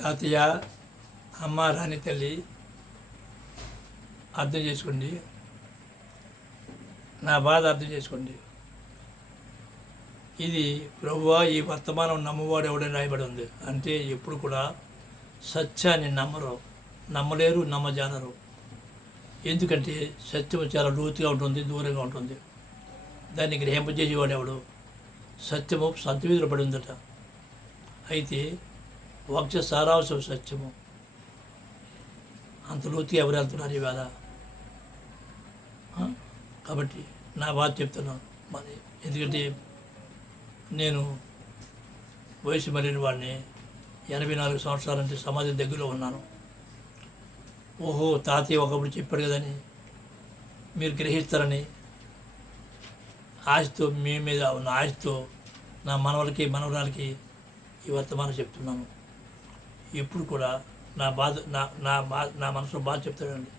తాతయ్య, అమ్మ, రాణి తల్లి అర్థం చేసుకోండి, నా బాధ అర్థం చేసుకోండి. ఇది ప్రభువా ఈ వర్తమానం నమ్మవాడు ఎవడని రాయబడి ఉంది. అంటే ఎప్పుడు కూడా సత్యాన్ని నమ్మలేరు, నమ్మజానరు. ఎందుకంటే సత్యం చాలా లోతుగా ఉంటుంది, దూరంగా ఉంటుంది. దాన్ని గ్రహింపజేసేవాడు ఎవడు? సత్యము సంతవీధిలో పడి ఉందట. అయితే వాక్య సారాంశం సత్యము. అంత లోతుగా ఎవరు వెళ్తున్నారు ఇవాళ? కాబట్టి నా బాధ చెప్తున్నాను మరి. ఎందుకంటే నేను వయసు మరిన వాడిని, 84 సంవత్సరాలంటే సమాజం దగ్గరలో ఉన్నాను. ఓహో తాతయ్య ఒకప్పుడు చెప్పాడు కదని మీరు గ్రహిస్తారని ఆశతో, మీ మీద ఉన్న ఆశతో నా మనవలకి మనవరాలకి ఈ వర్తమానం చెప్తున్నాను. ఎప్పుడు కూడా నా బాధ నా మనసులో బాధ చెప్తాడండి.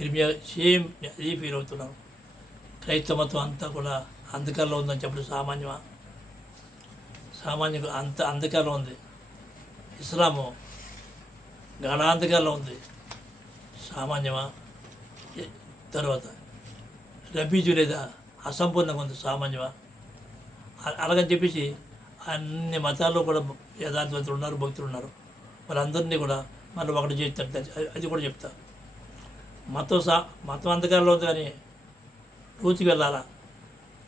ఇర్మియా సేమ్ అదే ఫీల్ అవుతున్నాను. క్రైస్తవ మతం అంతా కూడా అంధకారంలో ఉందని చెప్పడం సామాన్యంగా అంత అంధకారంలో ఉంది. ఇస్లాము గాఢాంధకారంలో ఉంది, సామాన్యమా? తర్వాత రబీజు లేదా అసంపూర్ణంగా ఉంది, సామాన్యమా? అలాగని చెప్పేసి అన్ని మతాల్లో కూడా యథార్థవంతులు ఉన్నారు, భక్తులు ఉన్నారు. వాళ్ళందరినీ కూడా మళ్ళీ ఒకటి చేస్తారు. అది కూడా చెప్తా. మతం అంధకారంలో ఉంది కానీ రూతికి వెళ్ళాలా?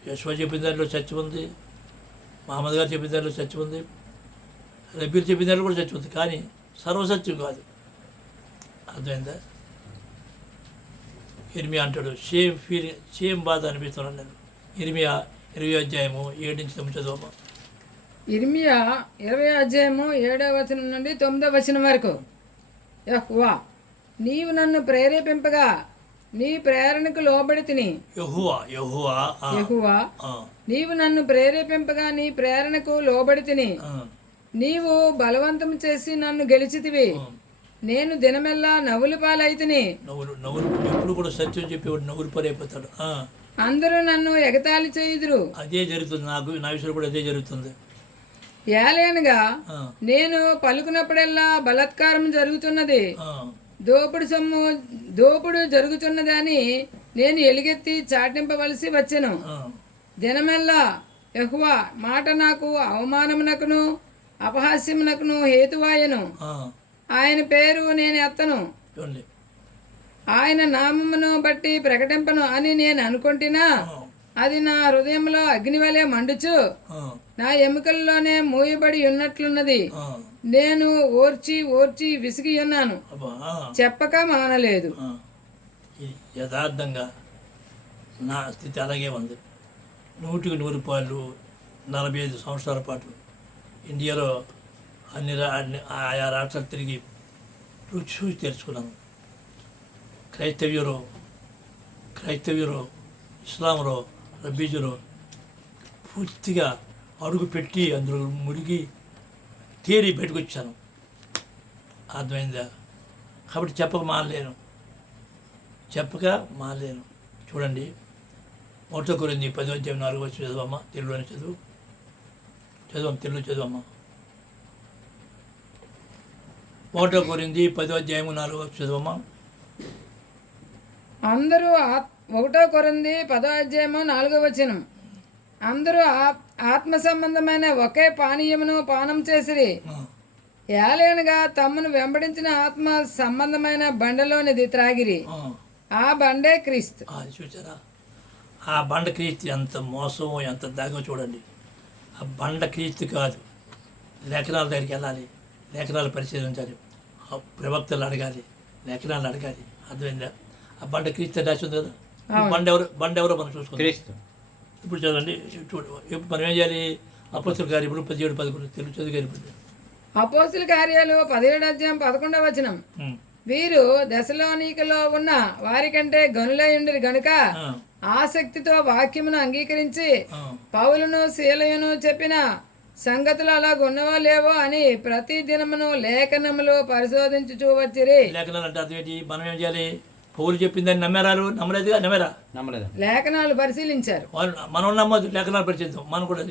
యశ్వ చెప్పిన దాంట్లో చర్చ ఉంది, మహమ్మద్ గారు చెప్పిన దాంట్లో చర్చ ఉంది, రబీర్ చెప్పిన దాంట్లో కూడా చర్చ ఉంది, కానీ సర్వసత్యం కాదు. అర్థమైందా? ఇర్మియా అంటాడు, సేమ్ బాధ అనిపిస్తున్నాను నేను. ఇర్మియా 20వ అధ్యాయము 7-9 చదువు. ఇర్మియా 20వ అధ్యాయము 7వ వచనం నుండి 9వ వచనం వరకు. యెహోవా, నీవు నన్ను ప్రేరేపింపగా నీ ప్రేరణకు లోబడి తిని. యెహోవా, నీవు నన్ను ప్రేరేపింపగా నీ ప్రేరణకు లోబడి తిని. నీవు బలవంతం చేసి నన్ను గెలిచితివి. నేను దినమెల్లా నవ్వుల పాలైతిని. ఎప్పుడు కూడా సత్యం చెప్పేవాడు నవ్వులు పాలైపోతాడు. అందరూ నన్ను ఎగతాళి చేయుదురు. అదే జరుగుతుంది నా విషయంలో కూడా అదే జరుగుతుంది. ఏలయనగా నేను పలుకున్నప్పుడల్లా బలాత్కారం జరుగుతున్నది, దోపుడు జరుగుతున్నది అని నేను ఎలుగెత్తి చాటింపవలసి వచ్చెను. దినమెల్లా యెహోవా మాట నాకు అవమానమునకును అపహాస్యమునకును హేతువాయను. ఆయన పేరు నేను ఎత్తను, ఆయన నామమును బట్టి ప్రకటింపను అని నేను అనుకుంటున్నా. అది నా హృదయంలో అగ్నివలే మండుచు నా ఎముకల్లోనే మూయబడి ఉన్నట్లున్నది. నేను ఓర్చి విసిగి ఉన్నాను, చెప్పక మానలేదు. యథార్థంగా నా స్థితి అలాగే ఉంది. 100కి 100 రూపాయలు 45 సంవత్సరాల పాటు ఇండియాలో ఆయా రాష్ట్రాలు తిరిగి చూసి తెలుసుకున్నాను. క్రైస్తవ్యులు, ఇస్లాంలో, రబీజులో పూర్తిగా అడుగు పెట్టి అందులో మురిగి తేరి బయటకు వచ్చాను. అర్థమైందా? కాబట్టి చెప్పక మానలేను. చూడండి, 1 కొరింథీ 10వ అధ్యాయం 4వ వచనం చదువమ్మా. తెలుగులోనే చదువమ్మా. 1 కొరింథీ 10వ అధ్యాయం 4వ వచనం చదువమ్మా. అందరూ 1 కొరింథీ 10వ అధ్యాయము 4వ వచనం. అందరూ ఆత్మ సంబంధమైన ఒకే పానీయమును పానం చేసిరి. ఏలయనగా తమను వెంబడించిన ఆత్మ సంబంధమైన బండలోనిది త్రాగిరి. ఆ బండే క్రీస్తు. చూసారా? ఆ బండ క్రీస్తు ఎంత మోసం, ఎంత దాగో చూడండి. ఆ బండ క్రీస్తు కాదు. లేఖనాల దగ్గరికి వెళ్ళాలి, లేఖనాలు పరిశీలించాలి, ప్రవక్తలు అడగాలి, లేఖనాలు అడగాలి. అర్థమైందా? ఆ బండ క్రీస్తు రాసి ఉంది కదా. బండ ఎవరో మనం చూసుకుంటాం. ఇప్పుడు చదవండి, ఇప్పుడు మనం ఏం చేయాలి? అపోస్తలుల కార్యములు 17-11 తెలుగు చదువుగారి. అపోస్తలుల కార్యాలు 17వ అధ్యాయం 11వ వచనం. వీరు దశలోనికలో ఉన్న వారికంటే గనులయుండిరి గనుక ఆసక్తితో వాక్యమును అంగీకరించి పౌలును శీలయును చెప్పిన సంగతులు అలాగ ఉన్నవో లేవో అని ప్రతి దినమును లేఖనములు పరిశోధించుచూ వచ్చిరి. లేఖనాలు అంటే అర్థం ఏంటి? మనం ఏం చేయాలి? పౌలు చెప్పిందని నమ్మలేదుగా. లేఖనాలు పరిశీలించారు. మనం నమ్మదు, లేఖనాలు పరిశీలిద్దాం. మనం కూడా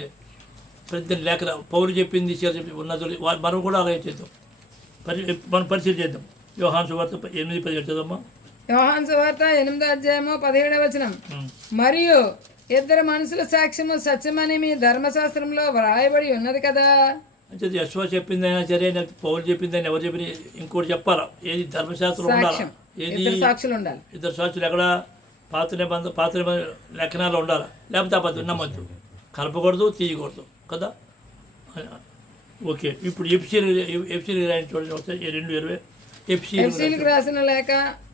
ప్రతి లేఖన పౌలు చెప్పింది ఉన్నది మనం కూడా అలాగే చేద్దాం. మనం పరిశీలి చేద్దాం. యోహాను సువార్త 8:17 చదవమ్మా. యోహాను సువార్త 8:17 మరియు ఇద్దరు మనుషుల సాక్ష్యము సత్యమని మీ ధర్మశాస్త్రంలో వ్రాయబడి ఉన్నది కదా. అంటే యశ్వ చెప్పిందైనా సరే, నాకు పౌలు చెప్పిందని ఎవరు చెప్పిన ఇంకోటి చెప్పాలా? ఏది ధర్మశాస్త్రం ఉండాలా? ఏది ఇద్దరు సాక్షులు ఉండాలి. ఇద్దరు సాక్షులు ఎక్కడ? పాత నిబంధన లెక్కనాలు ఉండాలి, లేకపోతే అబద్ధం నమ్మద్దు, కలపకూడదు, తీయకూడదు కదా. ఓకే, ఇప్పుడు ఎఫ్సీలు రాయని చూడండి ఒకసారి 2:20. ఎఫ్సీలకు రాసిన లేఖ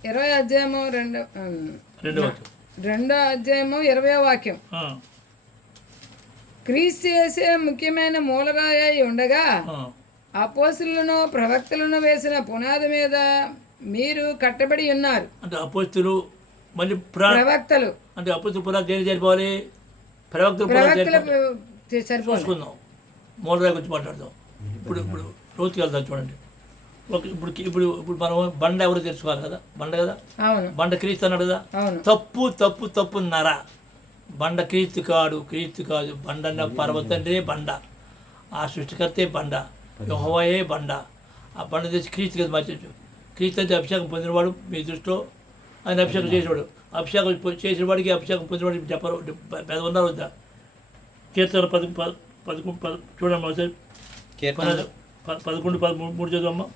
20:2 క్రీస్తు యేసే ముఖ్యమైన మూలరాయి అయి ఉండగా అపోస్తులను ప్రవక్తలను వేసిన పునాది మీద మీరు కట్టబడి ఉన్నారు. అంటే అపోస్తులు మళ్ళీ ప్రవక్తలు అంటే అపోస్తులు పునాది దేని సరిపోవాలి? ప్రవక్తలు చూసుకుందాం. మూలరాయి గురించి మాట్లాడదాం. ఇప్పుడు రోజుకి వెళ్దాం చూడండి. ఇప్పుడు ఇప్పుడు ఇప్పుడు మనం బండ ఎవరు తెలుసుకోవాలి కదా. బండ కదా, బండ క్రీస్తు అన్నాడు కదా. తప్పున్నారా? బండ క్రీస్తు కాదు. బండ అన్న పర్వతంటే బండ, ఆ సృష్టికర్తే బండ, యెహోవాయే బండ. ఆ బండ తెచ్చి క్రీస్తు కదా మార్చచ్చు. క్రీస్తు అంటే అభిషేకం పొందినవాడు మీ దృష్టిలో. ఆయన అభిషేకం చేసేవాడు. అభిషేకం చేసిన వాడికి అభిషేకం పొందినవాడికి చెప్పరు పెద్ద ఉన్నారు వద్దా? కీర్తన 11 చూడమ్మా సార్. 11:13 చదవమ్మా.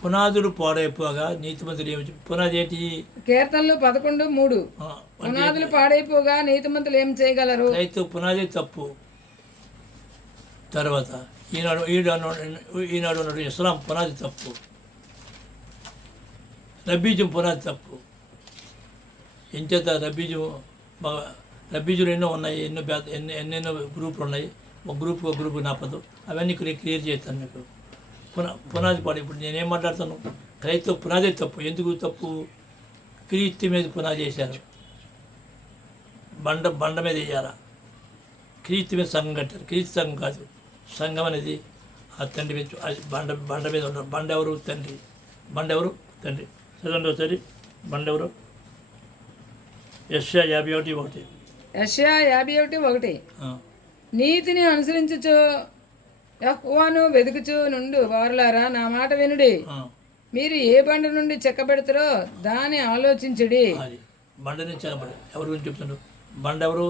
పునాదులు పాడైపోగా నీతిమంతులు ఏమి? పునాది ఏంటి? కీర్తనలు 11:3 పునాదులు పాడైపోగా నీతిమంతులు ఏం చేయగలరు? రైతు పునాది తప్పు. తర్వాత ఈనాడు ఉన్నాడు ఇస్లాం పునాది తప్పు. రబ్బీజం పునాది తప్పు. ఎంచేత రబ్బీజులు ఎన్నో ఉన్నాయి, ఎన్నెన్నో గ్రూపులు ఉన్నాయి. ఒక గ్రూప్ నాపదు. అవన్నీ క్లియర్ చేస్తాను మీకు. పునాది పాడు. ఇప్పుడు నేనేం మాట్లాడతాను? క్రైస్తవ పునాదే తప్పు. ఎందుకు తప్పు? క్రీస్తు మీద పునాది చేశారు. బండ మీద వేయాలా? క్రీస్తు మీద సంఘం కట్టారు. క్రీస్తు సంఘం కాదు. సంఘం అనేది ఆ తండ్రి మీద, అది బండ మీద ఉంటారు. బండ ఎవరు? తండ్రి. చదవండి ఒకసారి. బండ ఎవరు? యెషయా 51:1 నీతిని అనుసరించుచు యెహోవాను వెదుకుచు నుండు వారులారా, నా మాట వినుడి. మీరు ఏ బండ నుండి చెక్కబెడతారో దాన్ని ఆలోచించుడి. అది బండ నుంచి చెక్కబడి ఎవరి గురించి చెప్తున్నాడు? బండ ఎవరు?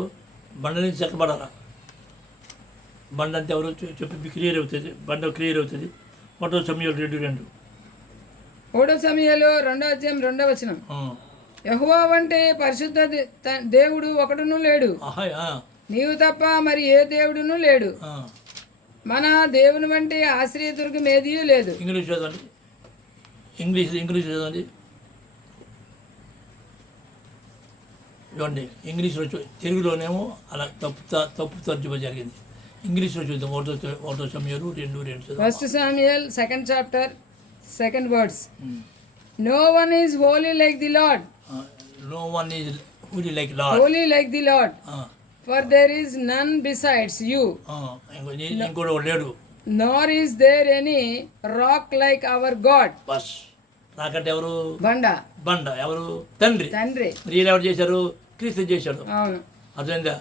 బండ నుంచి చెక్కబడాలా? బండ అంటే ఎవరు చెప్పి క్లియర్ అవుతుంది. బండ క్లియర్ అవుతుంది. 1 సమయాలు 2:2 3 సమయాలు 2:2 యెహోవా వంటి పరిశుద్ధ దేవుడు ఒకడును లేడు, నీవు తప్ప మరి ఏ దేవుడును లేడు. మన దేవుని వంటి ఆశ్రయ దుర్గం ఏదీ లేదు. ఇంగ్లీష్ చదవండి. ఇంగ్లీష్ చదవండి. ఇవ్వండి. ఇంగ్లీష్లో తెలుగులోనేమో అలా తప్పు తర్జుమా జరిగింది. ఇంగ్లీష్లో చూద్దాం. 1 సమయాలు 2:2 1 Samuel 2nd chapter 2nd words. No one is holy like the Lord. No one is holy like the Lord. For there is none besides you. ఇంకోటి లేడు. Nor is there any rock like our God. Bus రాకంటే ఎవరు? బండ ఎవరు? తండ్రి. వీళ్ళు ఎవరు చేశారు? క్రీస్తు చేశాడు. అవును, అర్థమైందా?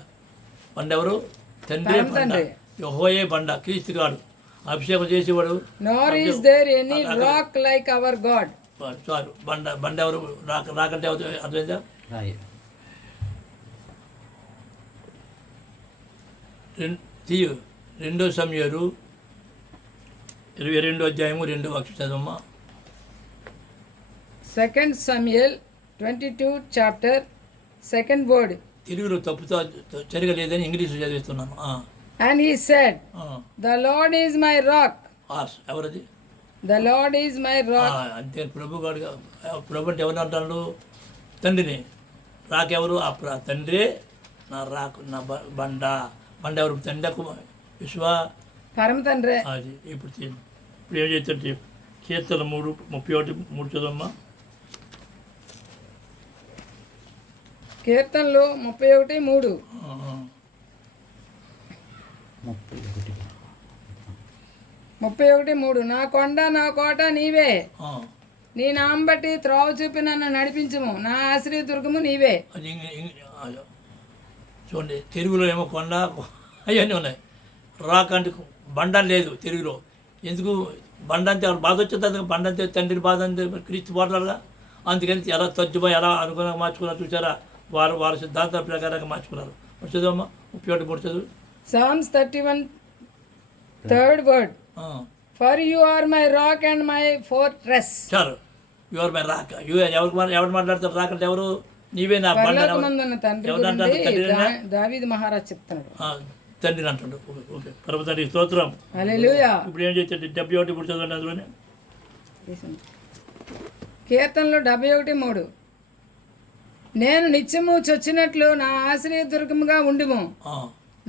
బండ ఎవరు? తండ్రి. యెహోవాయే బండ, క్రీస్తు గాడు. అభిషేకం చేసేవాడు. Nor is there any rock like our God. చాలు. బండ ఎవరు? రాకంటే ఎవరు? అర్థమైందా? 2 సమయాలు 22:2 చదవమ్మా. 2 Samuel 22 chapter 2nd word. తెలుగులో తప్పుతో జరగలేదని ఇంగ్లీష్లో చదివిస్తున్నాను. And he said, the Lord is my rock. ఎవరది? The Lord is my rock. అంతే. ప్రభు అంటే ఎవరు అంటాడు? తండ్రిని. రాకెవరు? తండ్రి నా రాకు, నా బండ ఎవరు? తండ్రి విశ్వ పరమ తండ్రి. అది ఇప్పుడు ఏం చేస్తే కీర్తన 3:31 చదవమ్మా. కీర్తనలు 31:3 31:3 నా కొండ నా కోట నీవే, నీ నామం బట్టి త్రోవ చూపి నన్ను నడిపించుము, నా ఆశ్రయ దుర్గము నీవే. అయ్యో. చూడండి తెలుగులో ఏమో కొండ అవన్నీ ఉన్నాయి. రాక్ అంటే బండ లేదు తెలుగులో. ఎందుకు బండ అంతే బాధ వచ్చేది, బండ అంతే తండ్రి బాధ అంతే క్రీస్తు పోరాడుగా. అందుకని ఎలా తజ్జుబా ఎలా అనుగుణంగా మార్చుకున్నారు చూసారా, వారి సిద్ధాంతాల ప్రకారంగా మార్చుకున్నారు. చదువమ్మా 31 చదువు. Psalms 31 third word. For you are my rock and my fortress. చాలు. Your my rock. ఎవరు మాట్లాడతారు? రాక్ అంటే ఎవరు? నీవే నా బండ. పరలోకమందున్న తండ్రి ఎవరంటారు? గురించి దావీదు మహారాజ్ చెప్తున్నాడు. తండ్రిని అంటాడు. ఓకే, పరమ తండ్రి స్తోత్రం. హల్లెలూయా. ఇప్పుడు ఏం చేస్తే 71 ఇప్పుడు చదవండి అందులోనే. కీర్తనలు 71:3. నేను నిత్యము చొచ్చినట్లు నా ఆశ్రయ దుర్గముగా ఉండుము,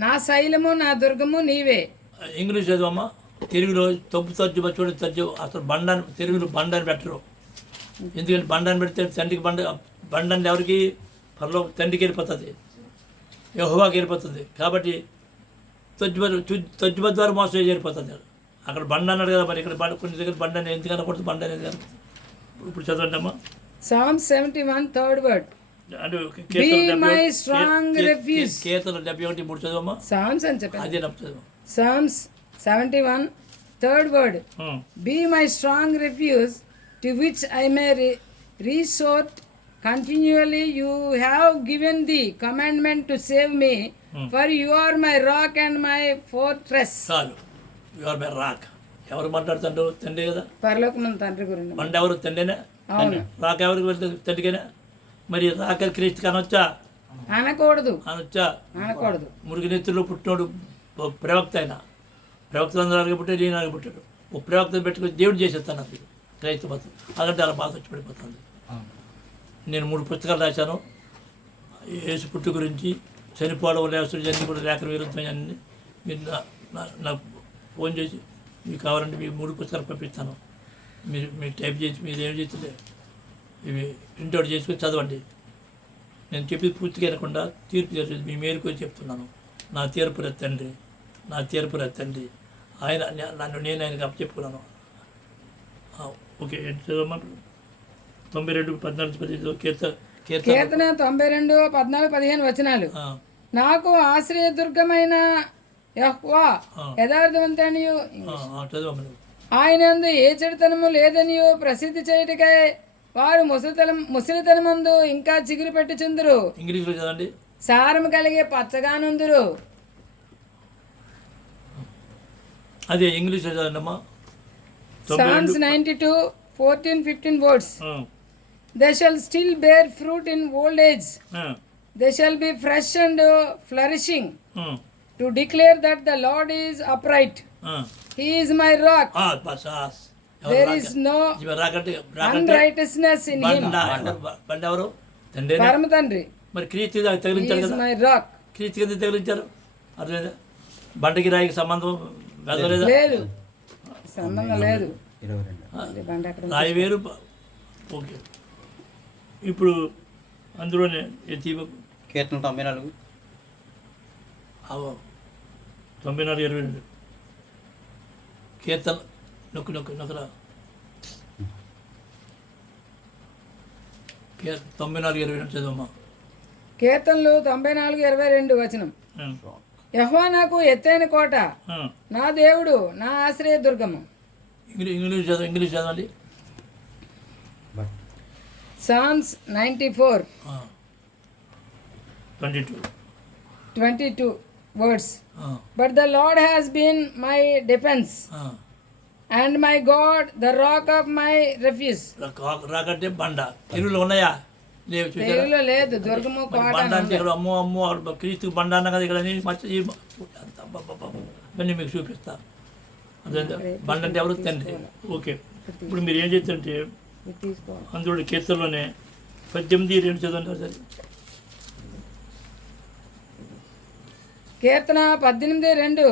నా శైలము నా దుర్గము నీవే. ఇంగ్లీష్ చదువమ్మా. తెలుగులో తజ్జుబా చూడండి తజ్జు అసలు బండని తెలుగులో బండని పెట్టరు. ఎందుకంటే బండని పెడితే తండ్రికి బండని ఎవరికి పరలో తండ్రికి వెళ్ళిపోతుంది, యెహోవాకి వెళ్ళిపోతుంది. కాబట్టి తజ్జుబా ద్వారా మోసం వెళ్ళిపోతుంది. అక్కడ బండ అన్నాడు కదా, మరి ఇక్కడ కొన్ని దగ్గర బండని ఎందుకు అనకూడదు? బండని ఎందుకు? ఇప్పుడు చదవండి అమ్మా. Psalm 71 third word. అంటే Be my strong refuge. కీర్తనలు 71 ఇప్పుడు చదవమ్మా. Psalms అని చెప్పాను. అదే చదువు. Psalms 71 third word. Be my strong refuge to which I may resort continually. You have given the commandment to save me, for you are my rock and my fortress. చాలు. You are my rock. ఎవరు మాట్లాడుతుండ్రు? తండ్రి కదా. పరలోకమందున్న తండ్రి గురించి. బండ ఎవరు? తండ్రినా? అవును. రాక ఎవరికి వెళ్తుంది? తండ్రికేనా? మరి రాక క్రీస్తు అనొచ్చా? అనకూడదు. అనొచ్చా? అనకూడదు. మురికి నెత్తులో పుట్టినోడు ప్రవక్త అయినా, ప్రవక్తలు అందరూ పుట్టాడు, ఈయన పుట్టాడు. ఒక ప్రవక్తను పెట్టుకుని దేవుడు చేసేస్తాను. అది క్రైస్తవ మతం. అలాంటి అలా బాధ వచ్చి పడిపోతుంది. నేను 3 పుస్తకాలు రాశాను. యేసు పుట్టు గురించి, చనిపోవడం లేవసుడు అన్నీ కూడా లేఖన విరుద్ధం అన్నీ. మీరు నాకు ఫోన్ చేసి మీకు కావాలంటే మీకు 3 పుస్తకాలు పంపిస్తాను. మీరు టైప్ చేసి మీరు ఏం చేస్తే ఇవి ప్రింట్అవుట్ చేసుకొని చదవండి. నేను చెప్పి పూర్తిగా అనకుండా తీర్పు చేసేది మీ మేలుకొని చెప్తున్నాను. నా తీర్పు తండ్రి, నా తీర్పు తండ్రి. ఆయన నేను ఆయనకు అప్పచెప్పుకున్నాను. ఓకే, చదవమ్మా. 92:14-15 కీర్తన 92:14-15 వచనాలు. నాకు ఆశ్రయదుర్గమైన యెహోవా యథార్థవంతనియు, ఆయనందు ఏ చెడుతనము లేదనియు ప్రసిద్ధి చేయుటకై వారు ముసలితనమందు ఇంకా చిగురు పెట్టుచుందురు. ఇంగ్లీష్లో చదవండి. సారము కలిగే పచ్చగానుందురు. అదే ఇంగ్లీష్లో చదవండి అమ్మా. Psalms 92:14-15 words. They shall still bear fruit in old age. They shall be fresh and flourishing, to declare that the Lord is upright. He is my rock. There is no unrighteousness in him. బండ ఎవరు? తండ్రి. పరమ తండ్రి. మరి క్రీస్తు తగిలించారు కదా. My rock. క్రీస్తు కింద తగిలించారు. అర్థమైందా? బండకి రాయికి సంబంధం వెళ్ళలేదా? లేదు, సంబంధం లేదు. రాయి వేరు. ఓకే, ఇప్పుడు అందులోనే కీర్తన 94 94:22 కీర్తన నొక్కరా. 94:22 చదవమ్మా. కీర్తనలు 94:22 వచనం. యెహోవా నాకు ఎత్తైన కోట, నా దేవుడు, నా ఆశ్రయ దుర్గము. ఇంగ్లీష్ చదవండి. Psalms 94:22 words. But the Lord has been my defense and my God, the rock of my refuge. Rock అంటే బండ. తెలుగులో ఉన్నాయా? లేవు. తెలుగులో లేదు. దుర్గము కోట. బండ అంటే ఇక్కడ అమ్మో క్రీస్తుకు బండ అన్న కదా. ఇక్కడ ఇవన్నీ మీకు చూపిస్తా. అదే బండ అంటే ఎవరు? తండ్రి. ఓకే, ఇప్పుడు మీరు ఏం చేస్తారంటే అందులో కీర్తనలోనే 18:2 చదవండి సార్. కీర్తన 18:2.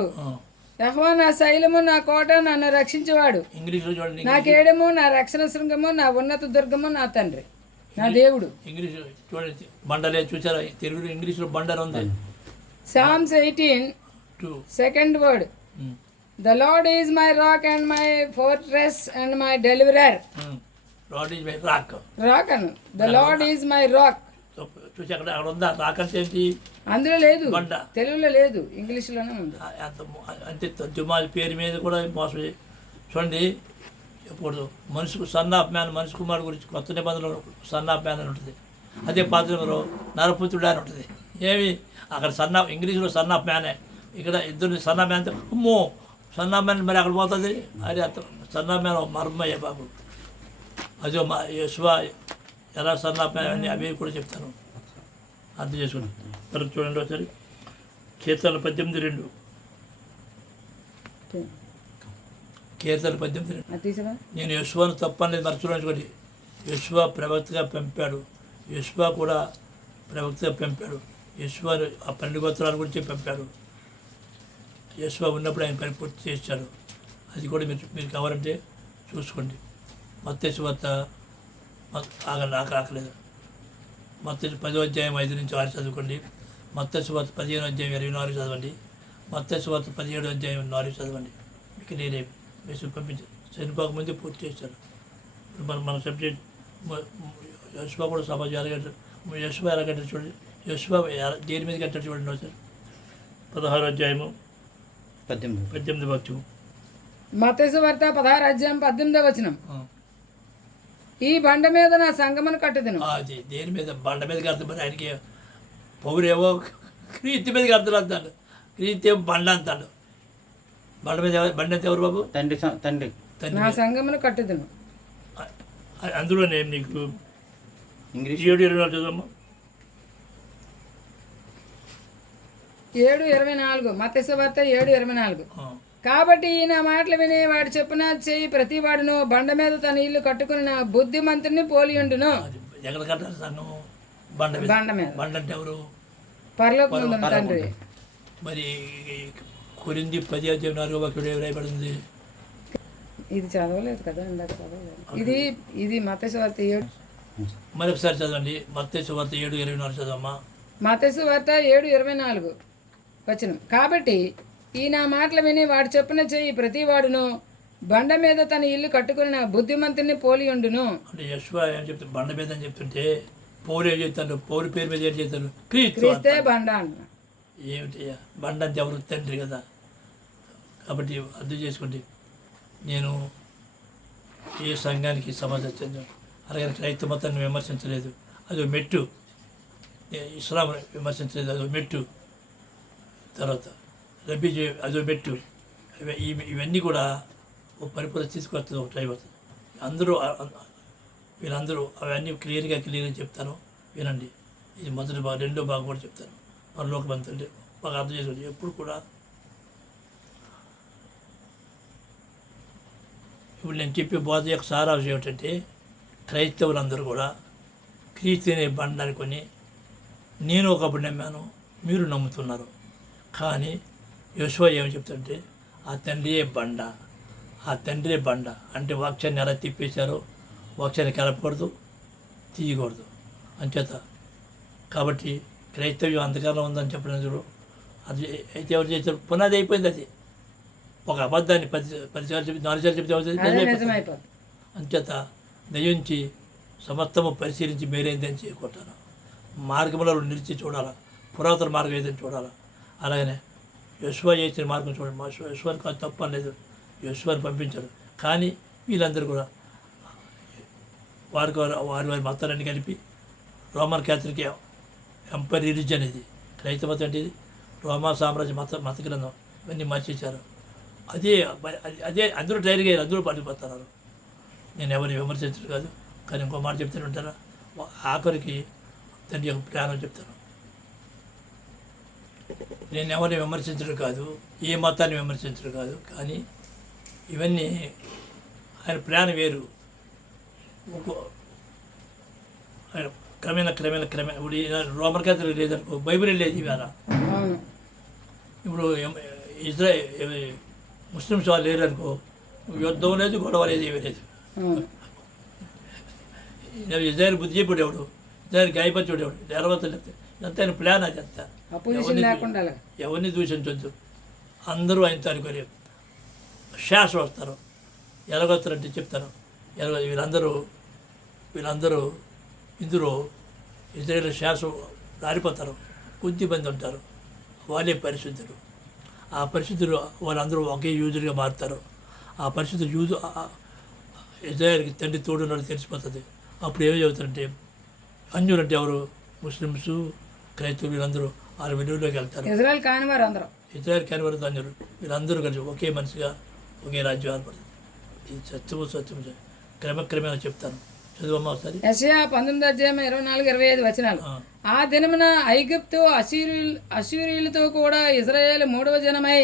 యెహోవా నా శైలము, నా కోట, నన్ను రక్షించేవాడు, ఇంగ్లీష్లో చూడండి. నా కేడము, నా రక్షణ శృంగము, నా ఉన్నత దుర్గము, నా తండ్రి, నా దేవుడు. ఇంగ్లీష్ చూడండి. బండలే చూసారా? తెలుగులో ఇంగ్లీష్లో బండలు ఉంది. Psalms 18:2 second word. The Lord is my rock and my fortress and my deliverer. Lord is my rock. Rock and the Lord is my rock. చూసి అక్కడ అక్కడ ఉందా రాకంటే ఏంటి అందులో లేదు, బండ తెలుగులో లేదు, ఇంగ్లీష్లోనే ఉంది. అంత అంతే దుమాజి పేరు మీద కూడా మోసం చూడండి. ఇప్పుడు మనిషికి సన్ ఆఫ్ మ్యాన్, మనిషి కుమారుడు గురించి కొత్త నిబంధనలో సన్ ఆఫ్ మ్యాన్ అని ఉంటుంది. అదే పాత్రలో నరపుత్రుడు అని ఉంటుంది. ఏమి అక్కడ సన్ ఆఫ్ ఇంగ్లీష్లో సన్ ఆఫ్ మ్యానే, ఇక్కడ ఇద్దరు సన్ ఆఫ్ మ్యాన్. అమ్మో సన్ ఆఫ్ మ్యాన్ మరి అక్కడ పోతుంది. అదే అంత సన్ ఆఫ్ మ్యాన్ మర్మయ్య బాబు. అదే మా యశ్వ ఎలా సన్ ఆఫ్ మ్యాన్ అని అవి కూడా చెప్తాను, అర్థం చేసుకోండి. తర్వాత చూడండి ఒకసారి కీర్తనలు 18:2. కీర్తనలు 18:2. అది తీసావా? నేను యశ్వాను తప్పనేది మరచుకోండి. యశ్వ ప్రవక్తగా పంపాడు, యశ్వ కూడా ప్రవక్తగా పంపాడు. యశ్వ ఆ 12 గోత్రాల గురించి పంపాడు. యశ్వ ఉన్నప్పుడు ఆయన పని పూర్తి చేశాడు. అది కూడా మీరు కావాలంటే చూసుకోండి. మత్తయి సువార్త ఆకలేదు. మత్తయి 10వ అధ్యాయం 5 నుంచి 6 చదువుకోండి. మత్తయి సువార్త 15వ అధ్యాయం 24 చదవండి. మత్తయి సువార్త 17వ అధ్యాయం 4 చదవండి. మీకు నేనే మెసేజ్ పంపించాను. చనిపోకముందే పూర్తి చేశారు. ఇప్పుడు మన సబ్జెక్ట్ యశ్వ కూడా సమాజం ఎలాగంటారు. యశ్వ ఎలాగంటారు చూడండి. యశ్వ దేని మీద కట్టారు చూడండి ఒకసారి. 16వ అధ్యాయము 18వ వాక్యం. మత్తయి సువార్త 16వ అధ్యాయం 18వ వచనం. ఈ బండ మీద నా సంగమను కట్టుదును. అది దేని మీద? బండ మీద కడతాం. మరి ఆయనకి పౌరేవో క్రీస్తు మీద కడతారు అంటాడు. క్రీస్తు ఏమో బండ అంటాడు. బండ మీద బండ అంతా ఎవరు బాబు? తండ్రి తండ్రి నా సంగమను కట్టుదును. అందులోనే నీకు ఇంగ్లీష్ 7:24 చదవమ్మా. 7:24 మత్తయి సువార్త 7:24. కాబట్టి ఈయన మాటలు విని వాడు చెప్పున చేయి ప్రతి వాడును బండ మీద తన ఇల్లు కట్టుకుని నా బుద్ధిమంతుని పోలియుండును. అది ఎక్కడ కట్టాలి సంఘం? బండ మీద. బండ మీద. బండ అంటే ఎవరు? పరలోకమందున్న తండ్రి. మరి కొరింథీ 10:4 వాక్యం ఏమి రాయబడింది? ఇది చదవలేదు కదా, ఇందాక చదవలేదు. ఇది మత్తయి సువార్త 7. మరొకసారి చదవండి. మత్తయి సువార్త 7:24 చదవమ్మా. మత్తయి సువార్త 7:24 వచనం. కాబట్టి ఈ నా మాటలు విని వాడు చెప్పున చేయి ప్రతి వాడును బండ మీద తన ఇల్లు కట్టుకుని నా బుద్ధిమంతుని పోలియుండును. అంటే యశ్వ ఏం చెప్తారు? బండ మీద అని చెప్తుంటే పౌరు ఏం చేస్తాడు? పౌరు పేరు మీద ఏం చేస్తారు? క్రీస్తే బండ అంట. ఏమిటి బండ అంటే ఎవరు? తండ్రి కదా. కాబట్టి అర్థం చేసుకోండి. నేను ఏ సంఘానికి సమాజం చెందాను, అలాగే క్రైస్తవ మతాన్ని విమర్శించలేదు, అది మెట్టు. ఇస్లాం విమర్శించలేదు, అదో మెట్టు. తర్వాత రబీజీ అదో మెట్టు. ఇవన్నీ కూడా ఒక పరిపూర్ణ తీసుకొస్తుంది, ఒక టైం అవుతుంది. వీళ్ళందరూ అవన్నీ క్లియర్గా చెప్తాను, వినండి. ఇది మొదటి భాగం. రెండో భాగం కూడా చెప్తాను. పరలోక బంధువులు బాగా అర్థం చేసుకోండి. ఎప్పుడు కూడా ఇప్పుడు నేను చెప్పే బోధ యొక్క సారాంశం ఏమిటంటే, క్రైస్తవులందరూ కూడా క్రీస్తు అనే బండ అనుకొని నేను ఒకప్పుడు నమ్మాను, మీరు నమ్ముతున్నారు. కానీ యెహోషువ ఏమి చెప్తుంటే ఆ తండ్రియే బండ, ఆ తండ్రియే బండ అంటే వాక్యాన్ని ఎలా తిప్పేశారో వాక్యాన్ని కలపకూడదు, తీయకూడదు అంచేత. కాబట్టి క్రైస్తవ్యం అంధకారంలో ఉందని చెప్పడం చూడు. అది అయితే ఎవరు చేశారు? పునాది అయిపోయింది. అది ఒక అబద్ధాన్ని 10 సార్లు చెప్తే 4 సార్లు చెప్తే అవుతుంది. అంచేత దయించి సమస్తము పరిశీలించి మీరేందని చేయకుంటాను. మార్గంలో నిలిచి చూడాలా, పురాతన మార్గం ఏదని చూడాలా. అలాగనే యెహోషువ చేసిన మార్గం చూడండి. మా యెహోషువకి అది తప్ప లేదు, యెహోషువని పంపించారు. కానీ వీళ్ళందరూ కూడా వారి మతాలన్నీ కలిపి రోమన్ క్యాథలిక్ ఎంపైర్ రిలీజియన్ ఇది. క్రైస్తవ మతం అంటే ఇది రోమా సామ్రాజ్య మత గ్రంథం. ఇవన్నీ మర్చేశారు. అదే అందరూ ట్రైన్గా అందరూ పడిపోతున్నారు. నేను ఎవరిని విమర్శించడం కాదు, కానీ ఇంకో మాట చెప్తూనే ఉంటారా. ఆఖరికి తండ్రి యొక్క ప్రాణం చెప్తాను. నేను ఎవరిని విమర్శించడం కాదు, ఏ మతాన్ని విమర్శించడం కాదు, కానీ ఇవన్నీ ఆయన ప్రాణం వేరు. ఆయన క్రమేణా ఇప్పుడు రోమన్ క్యాథలిక్ లేదనుకో, బైబిల్ లేదు ఇవాళ. ఇప్పుడు ముస్లిమ్స్ వాళ్ళు లేరనుకో, యుద్ధం లేదు, గొడవ లేదు, ఏమీ లేదు. ఇజ్రాయల్ బుద్ధి చెప్పాడు ఎవడు, ఇజ్రాయల్ గాయపరిచాడు ఎవడు, నెరవేర్చలేదు. ఎంత ఆయన ప్లాన్ అది. అంతా ఎవరిని దూషించొద్దు, అందరూ ఆయనతో అనుకోని శాస వస్తారు. ఎలాగొస్తారంటే చెప్తాను. వీళ్ళందరూ ఇందులో ఇజ్రాయేల్ శాసం రాలిపోతారు, కొద్దిమంది ఉంటారు, వాళ్ళే పరిశుద్ధులు. ఆ పరిశుద్ధులు వాళ్ళందరూ ఒకే యూదులుగా మారుతారు. ఆ పరిశుద్ధులు ఇజ్రాయేల్కి తండ్రి తోడున్నాడు తెలిసిపోతుంది. అప్పుడు ఏమి చెబుతారంటే అన్యులు అంటే ఎవరు? ముస్లిమ్స్, క్రైస్తవులు, వీళ్ళందరూ వాళ్ళ విలువలోకి వెళ్తారు. ఇజ్రాయెల్ కాని వారు అందరూ, ఇజ్రాయేల్ కనబడుతు అన్యులు వీళ్ళందరూ కలిసి ఒకే మనిషిగా ఒకే రాజ్యం ఏర్పడుతుంది. ఇది సత్యము క్రమక్రమేణా చెప్తాను. చదువమ్మా ఒకసారి. యెషయా 19:24-25 వచనాలు. ఆ, ఆ దినమున ఐగుప్తు అశూరీయులతో కూడా ఇజ్రాయేల్ 3వ జనమై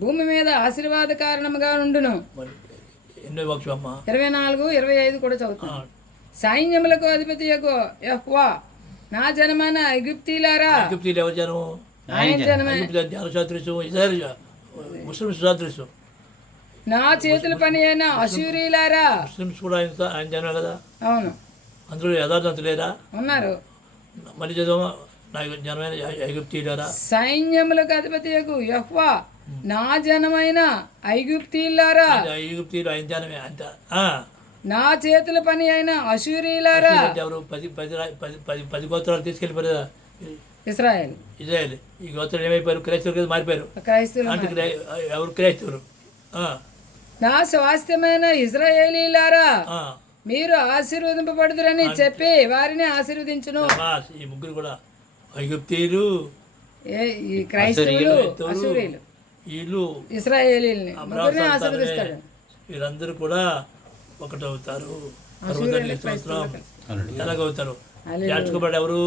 భూమి మీద ఆశీర్వాద కారణముగా ఉండును. మరి ఎన్నో పక్షం అమ్మా. 24-25 కూడా చదువుతాను. సైన్యములకు అధిపతి యెహోవా, నా జనమైన ఐగుప్తీలారా, ఐగుప్తీయులు ఎవరు జనం? ఆయన జనమే, ఐగుప్తు జ్ఞాన సాదృశ్యం, ఇజ్రాయేల్ ముస్లిమ్స్ సాదృశ్యం. నా చేతుల పని అయిన అశూరీయులారా. ముస్లిమ్స్ కూడా ఆయన జనమే కదా. అవును, అందులో యథార్థత లేరా? ఉన్నారు. మళ్ళీ చదవమా. నా జనమైన ఐగుప్తీయులారా. సైన్యములకు అధిపతి యెహోవా, నా జనమైన ఐగుప్తీలారా, ఐగుప్తీయులు ఆయన జనమే అంట. నా చేతుల పని అయిన అశూరీయులారా. ఎవరు? 10 గోత్రాలు తీసుకెళ్ళిపోయారు కదా ఇశ్రాయేల్, ఇజ్రాయేల్. ఈ గోత్రాలు ఏమైపోయారు? క్రైస్తవులు కదా మారిపోయారు. క్రైస్తవులు. అంటే ఎవరు? క్రైస్తవులు. నా స్వాస్థ్యమైన ఇశ్రాయేలీలారా, ఆ, మీరు ఆశీర్వదింపబడుదురని చెప్పి వారిని ఆశీర్వదించును. ఈ ముగ్గురు కూడా ఐగుప్తీయులు, ఈ క్రైస్తవులు, అశూరీయులు, వీళ్ళు ఇశ్రాయేలీల్ని అబ్రాహాము ముగ్గురిని సంతానమే. ఆశీర్వదిస్తాడు. వీరందరూ కూడా ఒకటవుతారు. ఎలాగవుతారు? చేర్చుకోబడి ఎవరు?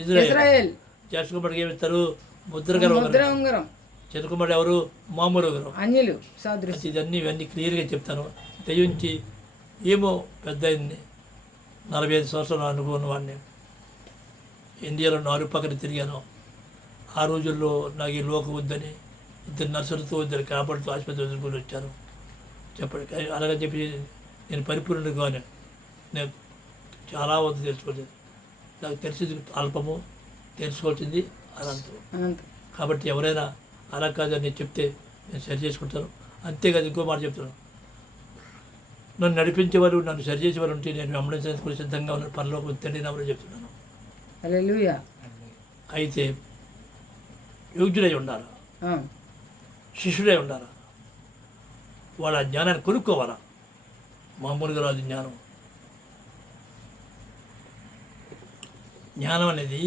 ఇశ్రాయేల్. చేర్చుకోబడికి ఏమిస్తారు? ముద్రగల ముద్ర ఉంగరం. చేర్చుకోబడి ఎవరు? మామూలు ఉంగరం. అన్యులు సాదృశ్యం. ఇవన్నీ క్లియర్గా చెప్తాను. దయించి ఏమో పెద్ద అయింది, 45 సంవత్సరాల అనుభవం ఉన్నవాడిని. ఇండియాలో 4 పక్కన తిరిగాను. ఆ రోజుల్లో నాకు ఈ లోకం వద్దని 2 నర్సులతో వద్దని కాపాడుతూ ఆసుపత్రి వదులుకొని వచ్చాను. చెప్పండి. అలాగని చెప్పి నేను పరిపూర్ణంగానే నేను చాలా వద్ద తెలుసుకోలేదు. నాకు తెలిసింది అల్పము, తెలుసుకోవాల్సింది అనంతం. అనంతం. కాబట్టి ఎవరైనా అలా కాదని నేను చెప్తే నేను సరి చేసుకుంటాను. అంతేకాదు, ఇంకో మాట చెప్తున్నాను. నన్ను నడిపించేవారు, నన్ను సరి చేసేవారు ఉంటే నేను వెంబడించడానికి కూడా సిద్ధంగా ఉన్నాను. పరలోకం తండ్రి నామములో చెప్తున్నాను. హల్లెలూయా. అయితే యోగ్యుడై ఉండాలా, శిష్యుడై ఉండాలా, వాళ్ళ జ్ఞానాన్ని కొనుక్కోవాలా. మామూలుగా రాదు జ్ఞానం. జ్ఞానం అనేది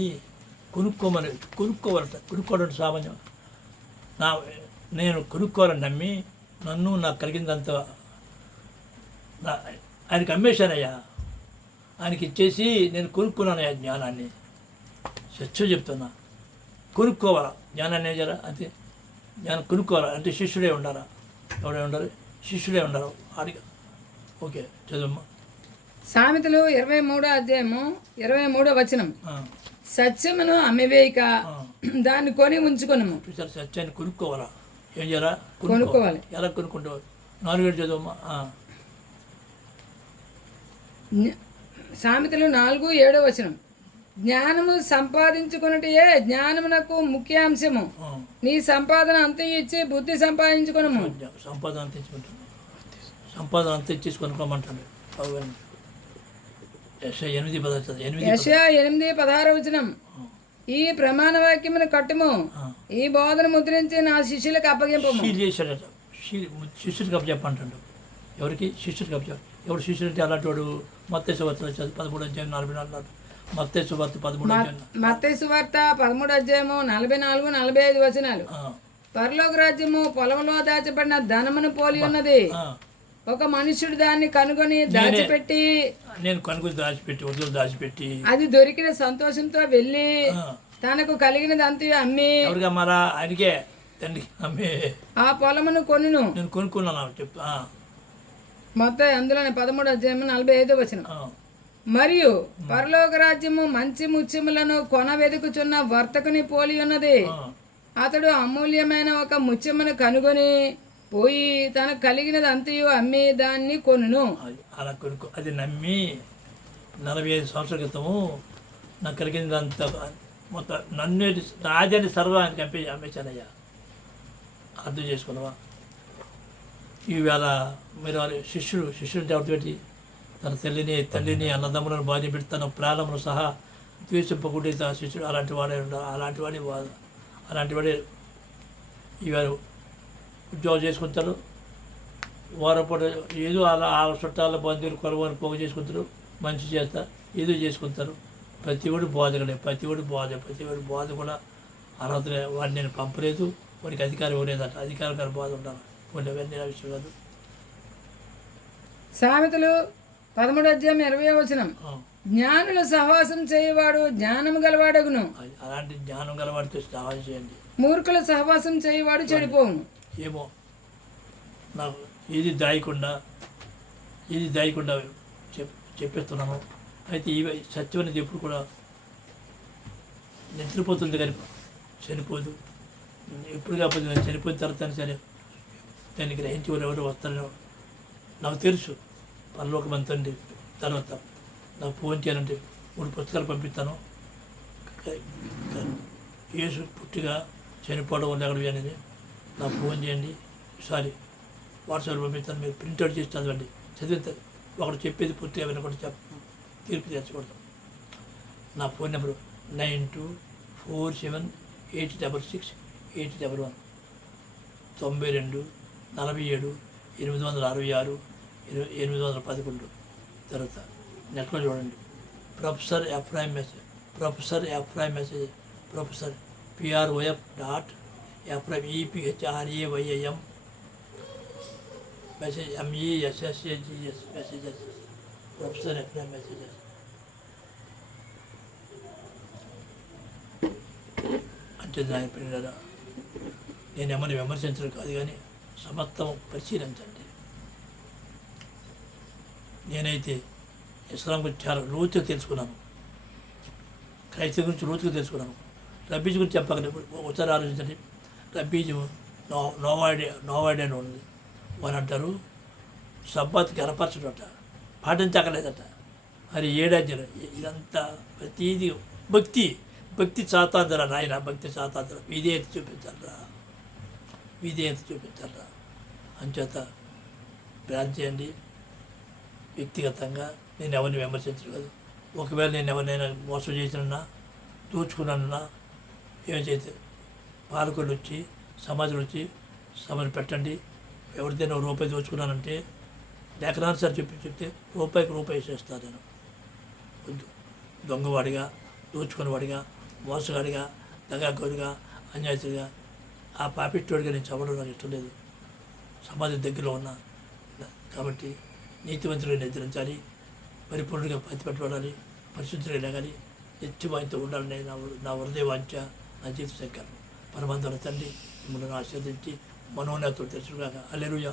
కొనుక్కోవాలట. కొనుక్కోవడం సామాన్యం. నేను కొనుక్కోవాలని నమ్మి నన్ను నాకు కలిగిందంత ఆయనకి అమ్మేశానయ్యా. ఆయనకి ఇచ్చేసి నేను కొనుక్కున్నానయ్యా జ్ఞానాన్ని. సత్యం చెప్తున్నా. కొనుక్కోవాలా జ్ఞానాన్ని. ఏం చేయాలా? అంతే. జ్ఞానం కొనుక్కోవాలా అంటే శిష్యుడే ఉండాలా. ఎవడే ఉండాలి? శిష్యుడే ఉండాలి. అడిగా. ఓకే, చదువమ్మా. సామెతలు 23:23 వచనం. ఆ, సత్యమును అమ్మివేయక దాన్ని కొని ఉంచుకొనుము. చూసారు? సత్యాన్ని కొనుక్కోవాలా. ఏం చేయాలా? కొనుక్కోవాలి. ఎలా కొనుక్కుంటావు? 4 చదువమ్మా. సామెతలు 4:7 వచనం. జ్ఞానము సంపాదించుకున్నటే జ్ఞానమునకు ముఖ్యాంశము. నీ సంపాదన అంత ఇచ్చి బుద్ధి సంపాదించుకునము. సంపాదన అంత ఇచ్చుకుంటాను. సంపాదన అంత ఇచ్చేసి కొనుక్కోమంటాను. యెషయా 8:16 వచనం. ఈ ప్రమాణ వాక్యమును కట్టుము, ఈ బోధన ముద్రించి నా శిష్యులకు అప్పగింపము. షీల్ చేశాడట. శిష్యుడికి అప్పచెప్పంటాడు. ఎవరికి? శిష్యుడికి అప్పచెప్ప. ఎవడు శిష్యుడు అంటే అలాంటి వాడు? మత్తయి సువార్త 13:44. మత్తయి సువార్త 13. మత్తయి సువార్త 13:44-45 వచనాలు. పరలోక రాజ్యము పొలంలో దాచబడిన ధనమును పోలి ఉన్నది. ఒక మనుష్యుడు దాన్ని కనుగొని దాచిపెట్టి, నేను కనుగొని దాచిపెట్టి అది దొరికిన సంతోషంతో వెళ్ళి తనకు కలిగినదంతా అమ్మి, ఎవరికి అమ్మారా? ఆయనకే, తండ్రికి అమ్మి ఆ పొలమును కొనును. నేను కొనుక్కున్నాను చెప్పు. మొత్తం అందులోనే 13:45 వచనం. మరియు పరలోక రాజ్యము మంచి ముత్యములను కొన వెతుకుచున్న వర్తకుని పోలి ఉన్నది. అతడు అమూల్యమైన ఒక ముత్యమును కనుగొని పోయి తనకు కలిగినది అంతయు అమ్మి దాన్ని కొనును. అలా కొనుక్కో. అది నమ్మి 45 సంవత్సరాల క్రితము నాకు కలిగినదంత మొత్తం నన్ను రాజాన్ని సర్వానికి అమ్మేశానయ్యా. అర్థం చేసుకున్నావా? ఈవేళ మీరు శిష్యుడు ఎవరితో పెట్టి తన తల్లిని అన్నదమ్ములను భార్య పెట్టి తన ప్రాణమును సహా ద్వేషింపకుంటే శిష్యుడు అలాంటి వాడే ఉండాలి. అలాంటి వాడే ఇవాళ ఉద్యోగం చేసుకుంటారు. వారం పూట ఏదో అలా ఆ చుట్టాల బంధువులు కొలవని పోగు చేసుకుంటారు. మంచి చేత ఏదో చేసుకుంటారు. ప్రతి ఒడి బోధకుడే, ప్రతి ఒడి బోధ కూడా అర్హత వాడిని నేను పంపలేదు, వాడికి అధికారం ఇవ్వలేదట. అధికారం గారి బోధ ఉండాలి. కొన్ని అవన్నీ నా విషయం కాదు. సామెతలు 13:20 జ్ఞానుల సహవాసం చేయవాడు జ్ఞానం గలవాడగును, అలాంటి జ్ఞానం గలవాడితో సహాయం చేయండి. మూర్ఖుల సహవాసం చేయవాడు చెడిపోవును. ఏమో నాకు ఏది దాయకుండా చెప్పేస్తున్నాను. అయితే ఈ సత్యం అనేది ఎప్పుడు కూడా నిద్రపోతుంది కానీ చనిపోదు. ఎప్పుడు కాకపోతే నేను చనిపోయిన తర్వాత సరే దాన్ని గ్రహించి ఎవరు వస్తారో నాకు తెలుసు. పరలోకమంతండి తర్వాత నాకు ఫోన్ చేయాలంటే 3 పుస్తకాలు పంపిస్తాను. యేసు పుట్టిగా చనిపోవడం వల్ల ఎక్కడ అనేది నాకు ఫోన్ చేయండి. వాట్సాప్ పంపిస్తాను. మీరు ప్రింట్అవుట్ చేసి చదవండి. చదివితే ఒకడు చెప్పేది పూర్తిగా వినకుండా తీర్పు తెచ్చకూడదు. నా ఫోన్ నెంబరు 9247866811 92 47 866 811 తర్వాత నెట్లో చూడండి. Professor Ephraim message professor PROF.EPHRAYIM message MESSAGS messages professor Ephraim messages. అంటే దాని పిల్లల నేను ఏమని విమర్శించడం కాదు కానీ సమస్తం పరిశీలించండి. నేనైతే ఇస్లాం గురించి చాలా లోతుగా తెలుసుకున్నాను. క్రైస్తవ గురించి లోతుగా తెలుసుకున్నాను. రబ్బీజ్ గురించి చెప్పకండి. ఒకసారి ఆలోచించండి. రబ్బీజ్ నోవాడే అని ఉంది. వాళ్ళు అంటారు సబ్బాత్ గనపరచడట, పాటించక్కర్లేదట. అది ఏడాజ్యం. ఇదంతా ప్రతీది భక్తి సాతాంతరా నాయన, భక్తి సాతాంతరం. విధేయత చూపించాలరా అంచేత ప్రార్థన చేయండి. వ్యక్తిగతంగా నేను ఎవరిని విమర్శించలేదు. ఒకవేళ నేను ఎవరినైనా మోసం చేసినా దోచుకున్నా ఏం చేస్తే పాలకులు వచ్చి సమాజంలో వచ్చి సమాజం పెట్టండి. ఎవరిదైనా రూపాయి దోచుకున్నానంటే లేఖనానుసారి చెప్తే రూపాయి వేసేస్తాను నేను. వద్దు. దొంగవాడిగా, దోచుకునేవాడిగా, మోసగాడిగా, దగాగోడిగా, అన్యాయస్తుడిగా, ఆ పాపిట్టోడిగా నేను చదవడం నాకు ఇష్టం లేదు. సమాజం దగ్గరలో ఉన్నా కాబట్టి నీతివంతుడిని ఎదిరించాలి, పరిపూర్ణంగా ప్రతిపెట్టబడాలి, పరిశుద్ధులు లేగాలి, నిత్యమాయంతో ఉండాలని నా హృదయ వాంఛ, నా జీవిత సంకల్పం. పరమంతుల తండ్రి మిమ్మల్ని ఆశీర్వదించి మనోన్నతుడు తెలుసుగాక. హల్లెలూయా.